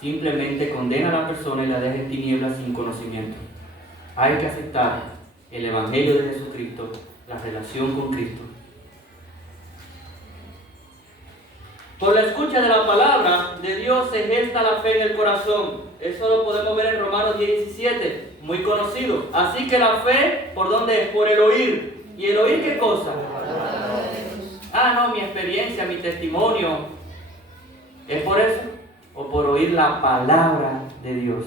simplemente condena a la persona y la deja en tinieblas sin conocimiento. Hay que aceptar el Evangelio de Jesucristo, la relación con Cristo. Por la escucha de la palabra de Dios se gesta la fe en el corazón. Eso lo podemos ver en Romanos 10:17, muy conocido. Así que la fe, ¿por dónde es? Por el oír. ¿Y el oír qué cosa? No, mi experiencia, mi testimonio. ¿Es por eso? ¿O por oír la palabra de Dios?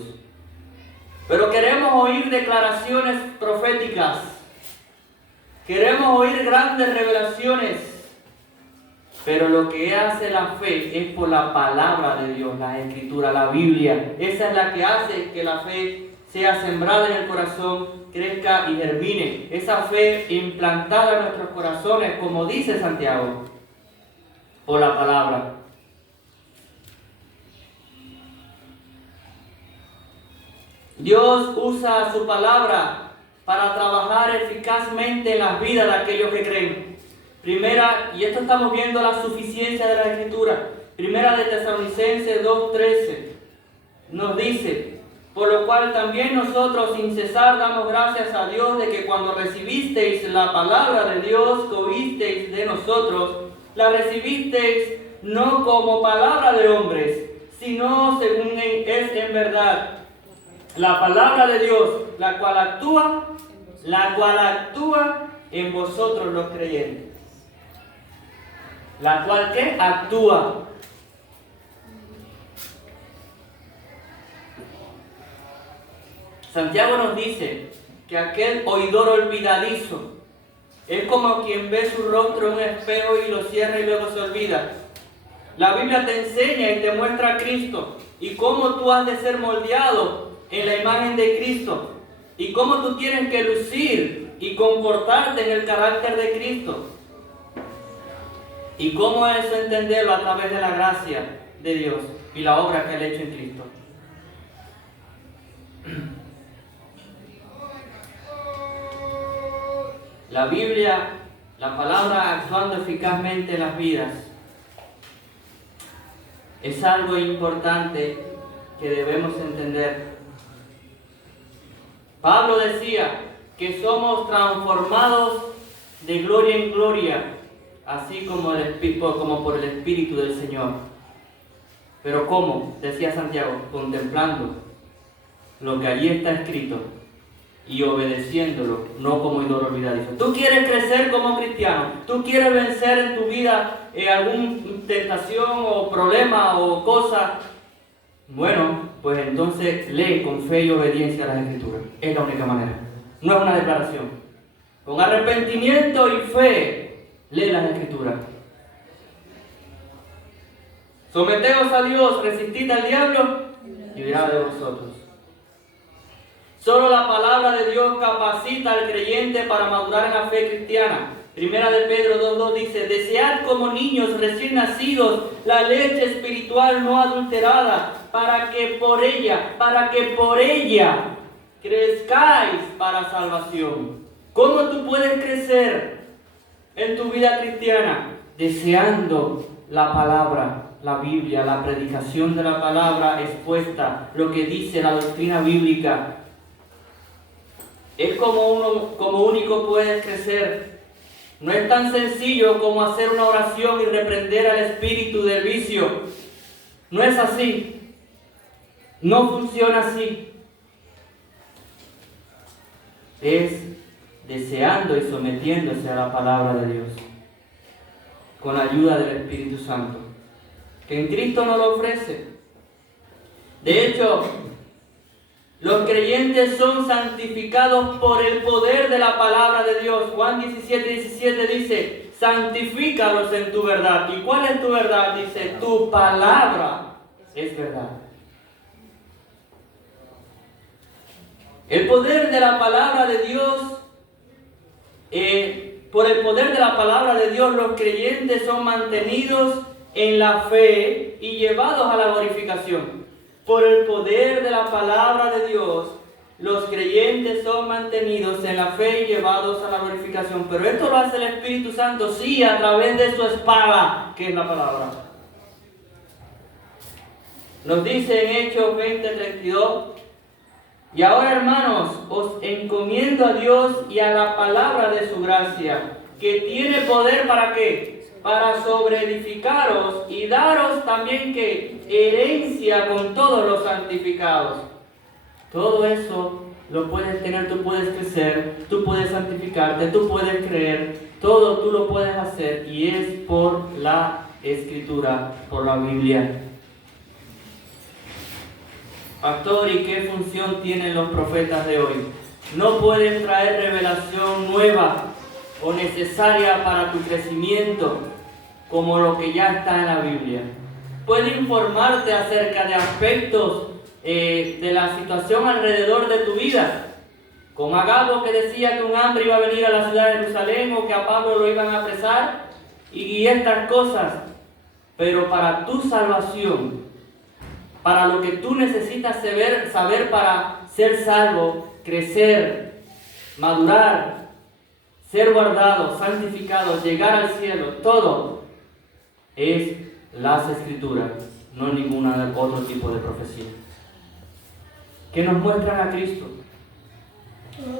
Pero queremos oír declaraciones proféticas. Queremos oír grandes revelaciones. Pero lo que hace la fe es por la palabra de Dios, la Escritura, la Biblia. Esa es la que hace que la fe sea sembrada en el corazón, crezca y germine. Esa fe implantada en nuestros corazones, como dice Santiago, por la palabra. Dios usa su palabra para trabajar eficazmente en las vidas de aquellos que creen. Primera, y esto estamos viendo la suficiencia de la Escritura. Primera de Tesalonicenses 2:13 nos dice: por lo cual también nosotros sin cesar damos gracias a Dios de que cuando recibisteis la palabra de Dios que oísteis de nosotros, la recibisteis no como palabra de hombres, sino según es en verdad la palabra de Dios, la cual actúa en vosotros los creyentes. La cual ¿qué? Actúa. Santiago nos dice que aquel oidor olvidadizo es como quien ve su rostro en un espejo y lo cierra y luego se olvida. La Biblia te enseña y te muestra a Cristo y cómo tú has de ser moldeado en la imagen de Cristo y cómo tú tienes que lucir y comportarte en el carácter de Cristo. ¿Y cómo eso entenderlo? A través de la gracia de Dios y la obra que Él ha hecho en Cristo. La Biblia, la palabra actuando eficazmente en las vidas, es algo importante que debemos entender. Pablo decía que somos transformados de gloria en gloria así como por el Espíritu del Señor. Pero ¿cómo? Decía Santiago, contemplando lo que allí está escrito y obedeciéndolo, no como ídolo olvidadizo. ¿Tú quieres crecer como cristiano? ¿Tú quieres vencer en tu vida alguna tentación o problema o cosa? Bueno, pues entonces lee con fe y obediencia las Escrituras. Es la única manera. No es una declaración. Con arrepentimiento y fe, lee las Escrituras. Someteos a Dios, resistid al diablo y huirá de vosotros. Solo la palabra de Dios capacita al creyente para madurar en la fe cristiana. Primera de Pedro 2:2 dice: desead como niños recién nacidos la leche espiritual no adulterada, para que por ella crezcáis para salvación. ¿Cómo tú puedes crecer en tu vida cristiana? Deseando la palabra, la Biblia, la predicación de la palabra expuesta, lo que dice la doctrina bíblica. Es como único puedes crecer. No es tan sencillo como hacer una oración y reprender al espíritu del vicio. No es así. No funciona así. Es deseando y sometiéndose a la palabra de Dios, con la ayuda del Espíritu Santo, que en Cristo nos lo ofrece. De hecho, los creyentes son santificados por el poder de la palabra de Dios. Juan 17:17 dice: santifícalos en tu verdad. ¿Y cuál es tu verdad? Dice: tu palabra es verdad. El poder de la palabra de Dios, por el poder de la palabra de Dios, los creyentes son mantenidos en la fe y llevados a la glorificación. Por el poder de la palabra de Dios, los creyentes son mantenidos en la fe y llevados a la glorificación. Pero esto lo hace el Espíritu Santo, sí, a través de su espada, que es la palabra. Nos dice en Hechos 20:32: y ahora, hermanos, os encomiendo a Dios y a la palabra de su gracia, que tiene poder ¿para qué? Para sobreedificaros y daros también que herencia con todos los santificados. Todo eso lo puedes tener, tú puedes crecer, tú puedes santificarte, tú puedes creer, todo tú lo puedes hacer, y es por la Escritura, por la Biblia. Pastor, ¿y qué función tienen los profetas de hoy? No pueden traer revelación nueva o necesaria para tu crecimiento, como lo que ya está en la Biblia. Puede informarte acerca de aspectos de la situación alrededor de tu vida, como Agabo, que decía que un hambre iba a venir a la ciudad de Jerusalén, o que a Pablo lo iban a apresar, y estas cosas. Pero para tu salvación, para lo que tú necesitas saber para ser salvo, crecer, madurar, ser guardado, santificado, llegar al cielo, todo es las Escrituras, no ninguna otro tipo de profecía, que nos muestran a Cristo.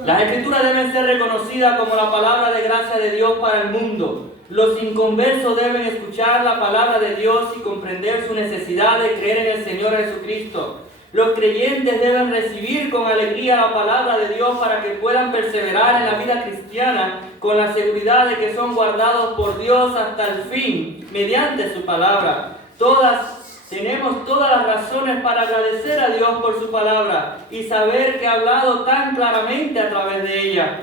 Las Escrituras deben ser reconocidas como la palabra de gracia de Dios para el mundo. Los inconversos deben escuchar la palabra de Dios y comprender su necesidad de creer en el Señor Jesucristo. Los creyentes deben recibir con alegría la palabra de Dios para que puedan perseverar en la vida cristiana con la seguridad de que son guardados por Dios hasta el fin, mediante su palabra. Tenemos todas las razones para agradecer a Dios por su palabra y saber que ha hablado tan claramente a través de ella.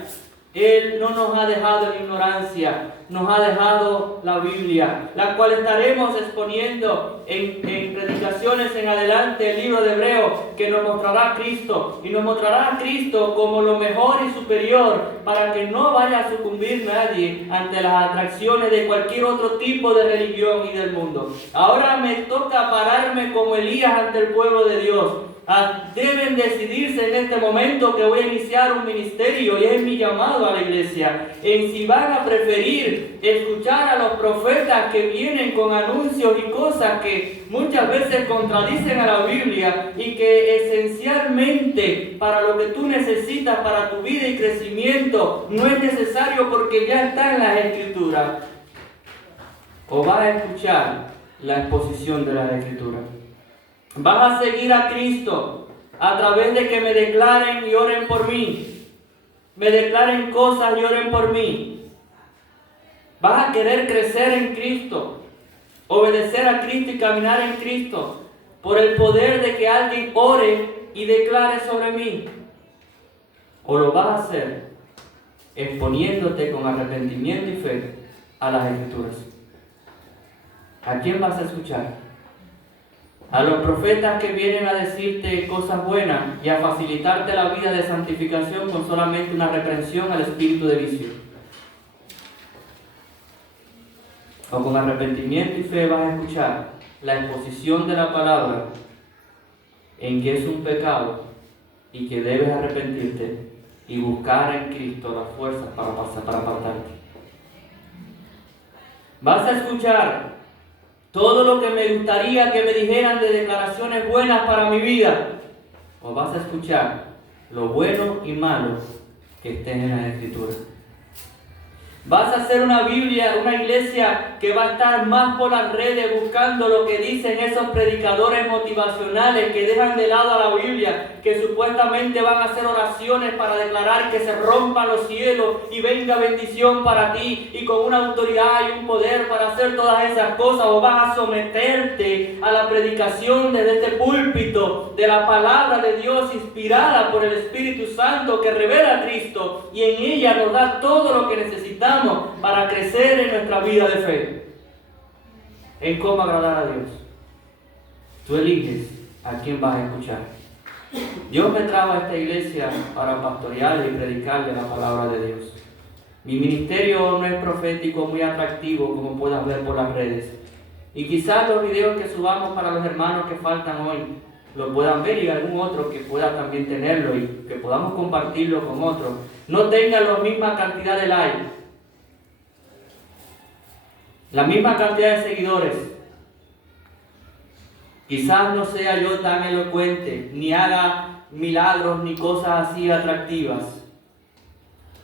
Él no nos ha dejado en ignorancia, nos ha dejado la Biblia, la cual estaremos exponiendo en predicaciones en adelante, el libro de Hebreos, que nos mostrará a Cristo, y nos mostrará a Cristo como lo mejor y superior, para que no vaya a sucumbir nadie ante las atracciones de cualquier otro tipo de religión y del mundo. Ahora me toca pararme como Elías ante el pueblo de Dios. Deben decidirse en este momento que voy a iniciar un ministerio, y es mi llamado a la iglesia, en si van a preferir escuchar a los profetas que vienen con anuncios y cosas que muchas veces contradicen a la Biblia, y que esencialmente para lo que tú necesitas para tu vida y crecimiento no es necesario porque ya está en las Escrituras. o vas a escuchar la exposición de la Escritura? ¿Vas a seguir a Cristo a través de que me declaren y oren por mí? Me declaren cosas y oren por mí. ¿Vas a querer crecer en Cristo, obedecer a Cristo y caminar en Cristo por el poder de que alguien ore y declare sobre mí? ¿O lo vas a hacer exponiéndote con arrepentimiento y fe a las Escrituras? ¿A quién vas a escuchar? ¿A los profetas que vienen a decirte cosas buenas y a facilitarte la vida de santificación con solamente una reprensión al espíritu de vicio? ¿O con arrepentimiento y fe vas a escuchar la exposición de la palabra en que es un pecado y que debes arrepentirte y buscar en Cristo las fuerzas para apartarte? ¿Vas a escuchar todo lo que me gustaría que me dijeran de declaraciones buenas para mi vida? ¿O vas a escuchar lo bueno y malo que estén en las Escrituras? ¿Vas a hacer una Biblia, una iglesia que va a estar más por las redes buscando lo que dicen esos predicadores motivacionales que dejan de lado a la Biblia, que supuestamente van a hacer oraciones para declarar que se rompan los cielos y venga bendición para ti, y con una autoridad y un poder para hacer todas esas cosas? ¿O vas a someterte a la predicación desde este púlpito de la palabra de Dios inspirada por el Espíritu Santo que revela a Cristo y en ella nos da todo lo que necesitamos para crecer en nuestra vida de fe, en cómo agradar a Dios? Tú eliges a quién vas a escuchar. Dios me trajo a esta iglesia para pastorearle y predicarle la palabra de Dios. Mi ministerio no es profético muy atractivo, como puedas ver por las redes, y quizás los videos que subamos para los hermanos que faltan hoy lo puedan ver, y algún otro que pueda también tenerlo y que podamos compartirlo con otros no tengan la misma cantidad de likes, la misma cantidad de seguidores. Quizás no sea yo tan elocuente, ni haga milagros ni cosas así atractivas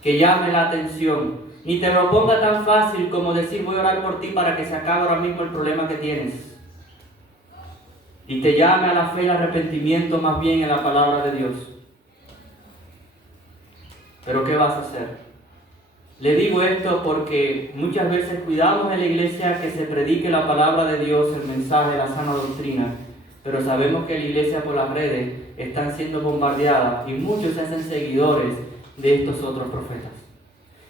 que llamen la atención, ni te lo ponga tan fácil como decir voy a orar por ti para que se acabe ahora mismo el problema que tienes, y te llame a la fe y al arrepentimiento más bien en la palabra de Dios. Pero ¿qué vas a hacer? Le digo esto porque muchas veces cuidamos en la iglesia que se predique la palabra de Dios, el mensaje, la sana doctrina, pero sabemos que la iglesia por las redes están siendo bombardeadas y muchos se hacen seguidores de estos otros profetas,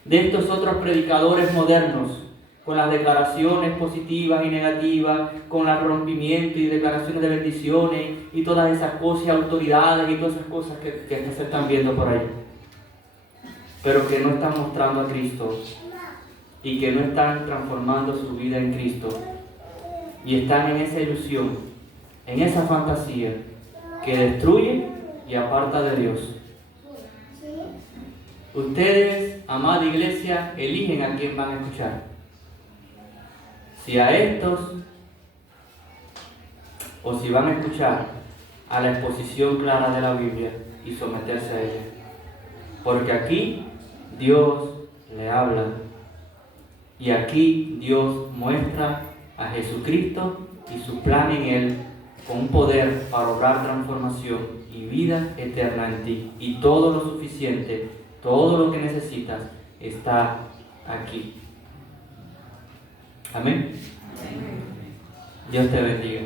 de estos otros predicadores modernos, con las declaraciones positivas y negativas, con el rompimiento y declaraciones de bendiciones y todas esas cosas, autoridades y todas esas cosas que se están viendo por ahí, pero que no están mostrando a Cristo y que no están transformando su vida en Cristo, y están en esa ilusión, en esa fantasía que destruye y aparta de Dios. Ustedes, amada iglesia, eligen a quién van a escuchar. Si a estos, o si van a escuchar a la exposición clara de la Biblia y someterse a ella. Porque aquí Dios le habla, y aquí Dios muestra a Jesucristo y su plan en Él con un poder para obrar transformación y vida eterna en ti. Y todo lo suficiente, todo lo que necesitas está aquí. Amén. Dios te bendiga.